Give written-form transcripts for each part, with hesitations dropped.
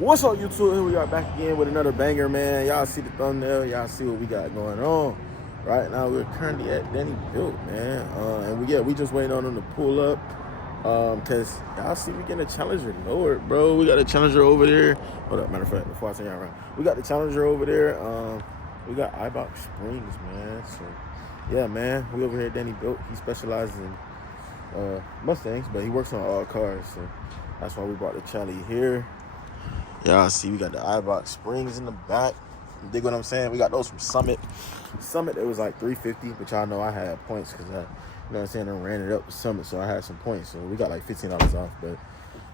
What's up, YouTube? Here we are back again with another banger, man. Y'all see the thumbnail. Y'all see what we got going on. Right now, we're currently at Danny Built, man. And we just waiting on them to pull up. Cause y'all see we getting a Challenger lowered, bro. We got a Challenger over there. Hold up, matter of fact, before I turn y'all around, we got the Challenger over there. We got iBox Springs, man. So yeah, man, we over here at Danny Built. He specializes in Mustangs, but he works on all cars. So that's why we brought the Challe here. Y'all see we got the iBox Springs in the back. You dig what I'm saying? We got those from Summit. Summit, it was like $350, but y'all know I had points because I, you know what I'm saying, I ran it up with Summit, so I had some points. So we got like $15 off. But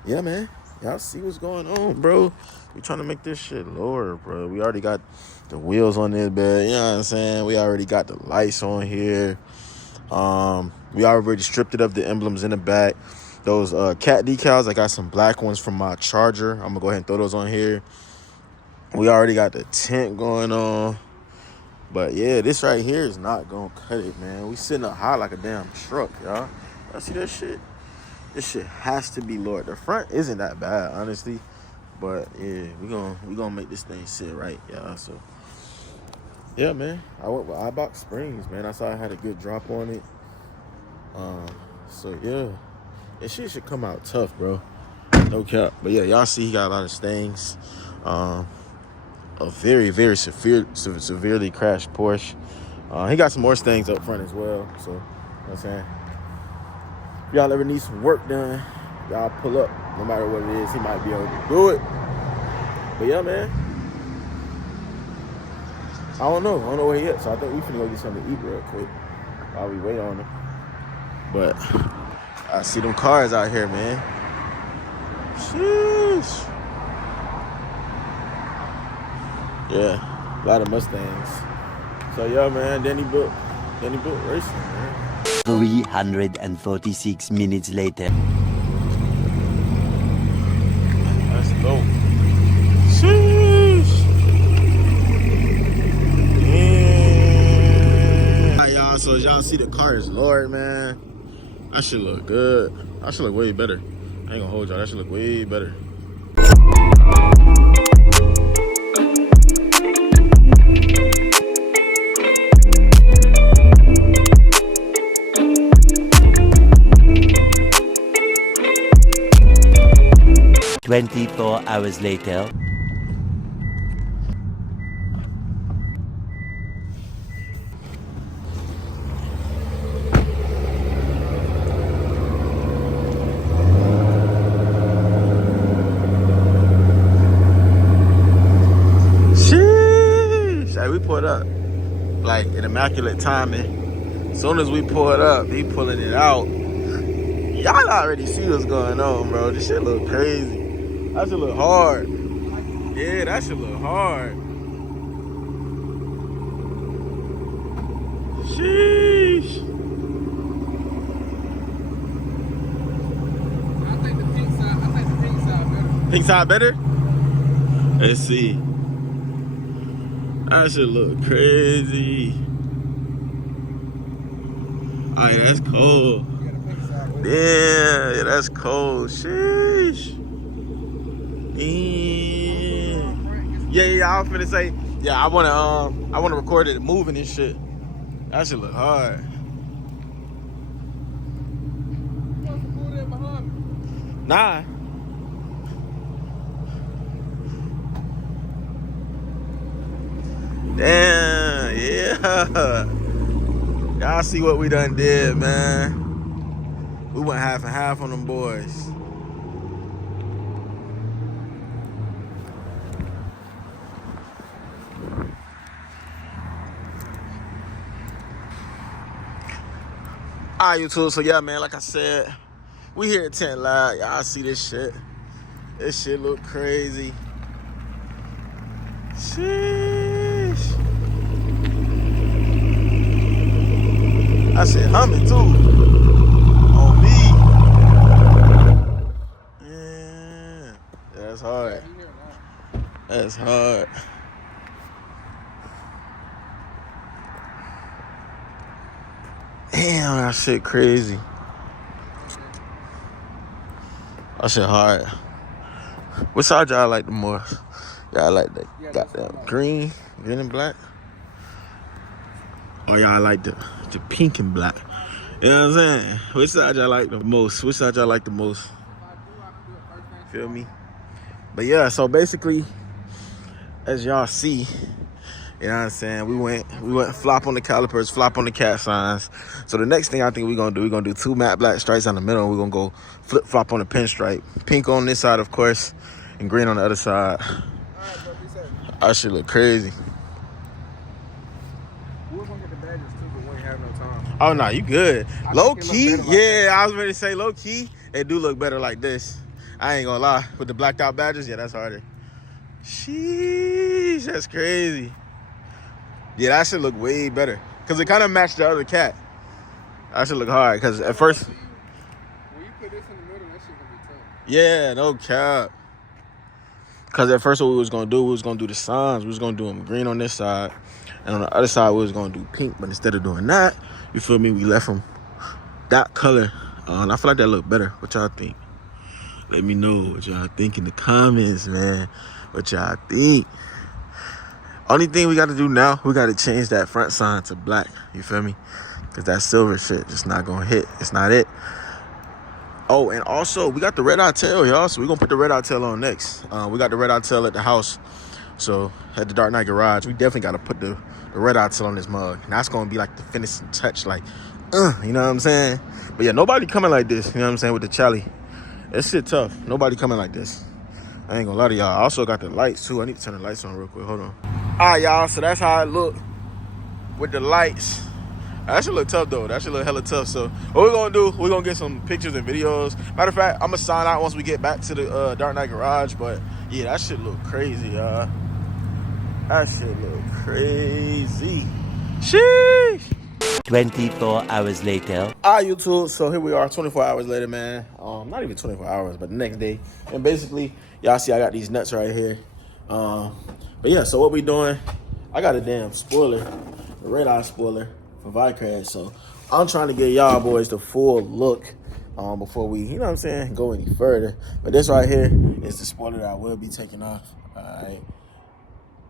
yeah, man, y'all see what's going on, bro. We trying to make this shit lower, bro. We already got the wheels on this bed, you know what I'm saying? We already got the lights on here. We already stripped it of the emblems in the back. Those cat decals, I got some black ones from my Charger. I'm gonna go ahead and throw those on here. We already got the tint going on. But yeah, this right here is not gonna cut it, man. We sitting up high like a damn truck, y'all. Y'all see that shit? This shit has to be lowered. The front isn't that bad, honestly. But yeah, we gonna make this thing sit right, y'all. So yeah, man. I went with iBox Springs, man. I saw I had a good drop on it. So yeah. This shit should come out tough, bro. No cap. But yeah, y'all see he got a lot of stains. A very, very severely crashed Porsche. He got some more stains up front as well. So, you know what I'm saying? If y'all ever need some work done, y'all pull up. No matter what it is, he might be able to do it. But yeah, man. I don't know where he at. So I think we finna go get something to eat real quick while we wait on him. But I see them cars out here, man. Sheesh. Yeah, a lot of Mustangs. So yeah, man, Danny Built Racing, man. 346 minutes later. Let's go. Sheesh. Yeah. Alright, y'all. So y'all see the car is lowered, man. That should look good. That should look way better. I ain't gonna hold y'all. That should look way better. "24 hours later." We pulled up like in immaculate timing. As soon as we pulled up, he pulling it out. Y'all already see what's going on, bro. This shit look crazy. That shit look hard. Yeah, that shit look hard. Sheesh. I think the pink side better. Pink side better? Let's see. That shit look crazy. Alright, that's cold. Yeah, that's cold. Sheesh. Yeah, I was finna say, yeah, I wanna record it moving and shit. That shit look hard. Nah. Damn, yeah. Y'all see what we done did, man. We went half and half on them boys. All right, YouTube. So yeah, man, like I said, we here at 10 Live. Y'all see this shit. This shit look crazy. Sheesh. That shit humming too. On me. Yeah. That's hard. That's hard. Damn, that shit crazy. That shit hard. Which side y'all like the most? Y'all like the Yeah, that's goddamn what I like. green and black? Or y'all like the pink and black? You know what I'm saying? Which side y'all like the most? Which side y'all like the most? If I do, I can do it first thing. Feel me? But yeah, so basically, as y'all see, you know what I'm saying, we went flop on the calipers, flop on the cat signs. So the next thing I think we're gonna do 2 matte black stripes down the middle, and we're gonna go flip flop on the pinstripe. Pink on this side, of course, and green on the other side. All right, bro, be safe. That shit look crazy. We was gonna get the badges too, but we ain't have no time. Oh no, you good. I Low think it look key, better like yeah, I was ready to say low key. They do look better like this. I ain't gonna lie. With the blacked out badges, yeah, that's harder. Sheesh, that's crazy. Yeah, that should look way better. Cause it kind of matched the other cat. That should look hard. Cause at first, When you put this in the middle, that shit gonna be tough. yeah, no cap. Cause at first what we was gonna do the signs. We was gonna do them green on this side. And on the other side, we was gonna do pink. But instead of doing that, you feel me? We left them that color. And I feel like that look better. What y'all think? Let me know what y'all think in the comments, man. What y'all think? Only thing we got to do now, we got to change that front sign to black. You feel me? Because that silver shit just not going to hit. It's not it. Oh, and also, we got the red eye tail, y'all. So we're going to put the red eye tail on next. We got the red eye tail at the house. So at the Dark Knight Garage, we definitely got to put the red eye tail on this mug. And that's going to be like the finishing touch. Like, you know what I'm saying? But yeah, nobody coming like this. You know what I'm saying? With the Charlie. That shit tough. Nobody coming like this. I ain't gonna lie to y'all. I also got the lights too. I need to turn the lights on real quick. Hold on. All right, y'all. So that's how it look with the lights. That should look tough though. That should look hella tough. So what we're gonna do, we're gonna get some pictures and videos. Matter of fact, I'm gonna sign out once we get back to the Dark Knight Garage. But yeah, that shit look crazy, y'all. That shit look crazy. Sheesh. 24 hours later. All right, YouTube. So here we are, 24 hours later, man. Not even 24 hours, but the next day. And basically, y'all see I got these nuts right here. But yeah, so what we doing? I got a damn spoiler, a red eye spoiler for Vicrash. So I'm trying to get y'all boys the full look before we, you know what I'm saying, go any further. But this right here is the spoiler that I will be taking off. All right.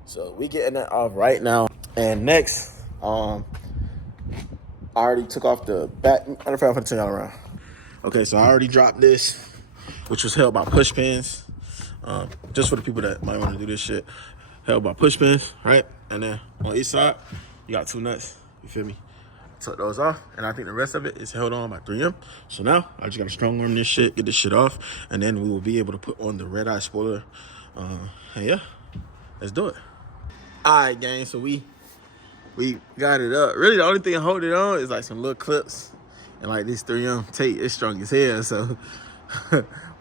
So we getting that off right now. And next, I already took off the back. Matter of fact, I'm gonna turn y'all around. Okay, so I already dropped this, which was held by push pins. Just for the people that might want to do this shit. Held by push pins, right? And then on each side, you got 2 nuts. You feel me? Took those off, and I think the rest of it is held on by 3M. So now I just gotta strong arm this shit, get this shit off, and then we will be able to put on the red eye spoiler. And yeah, let's do it. All right, gang. So we got it up. Really, the only thing holding it on is like some little clips and like this 3M tape. It's strong as hell. So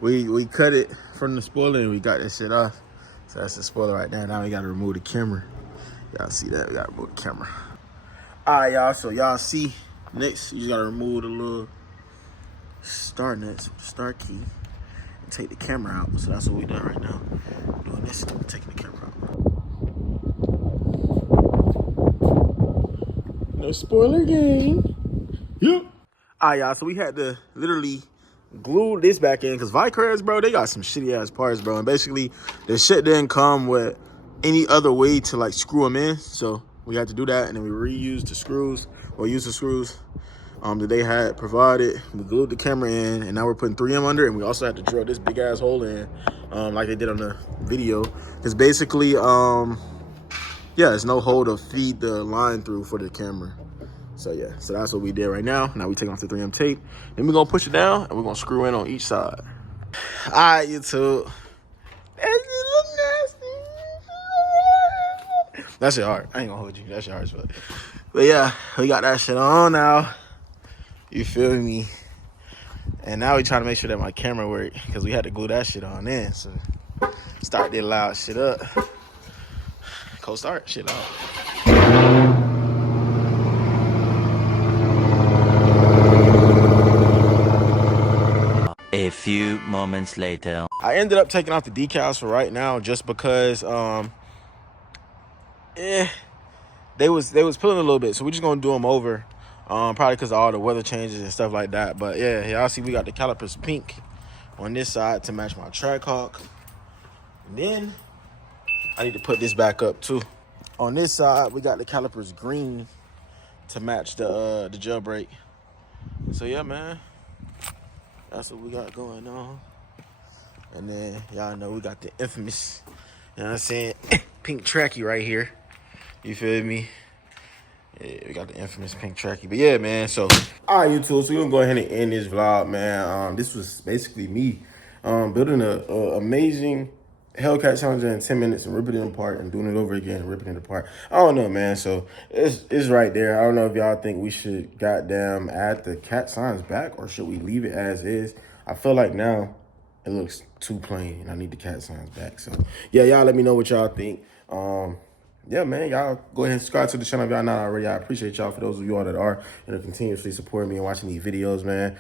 we cut it from the spoiler and we got this shit off. So that's the spoiler right there. Now we gotta remove the camera. Y'all see that? We gotta remove the camera. All right, y'all. So y'all see next, you just gotta remove the little star nuts with the star key and take the camera out. So that's what we doing right now. Doing this, taking the camera out. No spoiler game. Yep. All right, y'all. So we had to literally glue this back in because Vicrash, bro, they got some shitty ass parts, bro. And basically, the shit didn't come with any other way to like screw them in. So we had to do that, and then we reused the screws or used the screws that they had provided. We glued the camera in, and now we're putting 3M under, and we also had to drill this big ass hole in, like they did on the video. Because basically, yeah, there's no hole to feed the line through for the camera. So yeah, so that's what we did right now. Now we take off the 3M tape. Then we're gonna push it down and we're gonna screw in on each side. All right, YouTube. That shit hard. I ain't gonna hold you. That shit hard as fuck. But yeah, we got that shit on now. You feel me? And now we trying to make sure that my camera work because we had to glue that shit on in. So start that loud shit up. Cold start shit off. A few moments later. I ended up taking off the decals for right now just because they was pulling a little bit, so we're just gonna do them over. Probably because of all the weather changes and stuff like that. But yeah, y'all see we got the calipers pink on this side to match my Trackhawk. And then I need to put this back up too. On this side, we got the calipers green to match the jailbreak. So yeah, man, that's what we got going on. And then y'all know we got the infamous, you know what I'm saying, pink trackie right here. You feel me? Yeah, we got the infamous pink trackie. But yeah, man, so all right, YouTube, so we're gonna go ahead and end this vlog, man. This was basically me building a amazing Hellcat Challenger in 10 minutes and ripping it apart and doing it over again and ripping it apart. I don't know, man. So it's right there. I don't know if y'all think we should goddamn add the cat signs back or should we leave it as is. I feel like now it looks too plain and I need the cat signs back. So yeah, y'all let me know what y'all think. Yeah, man, y'all go ahead and subscribe to the channel if y'all not already. I appreciate y'all for those of you all that are and are continuously supporting me and watching these videos, man.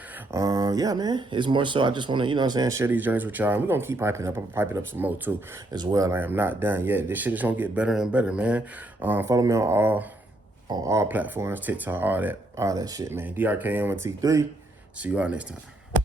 Yeah, man, it's more so I just want to, you know what I'm saying, share these journeys with y'all. And we're going to keep piping up. I'm going to pipe it up some more, too, as well. I am not done yet. This shit is going to get better and better, man. Follow me on all platforms, TikTok, all that shit, man. DRKM1T3. See you all next time.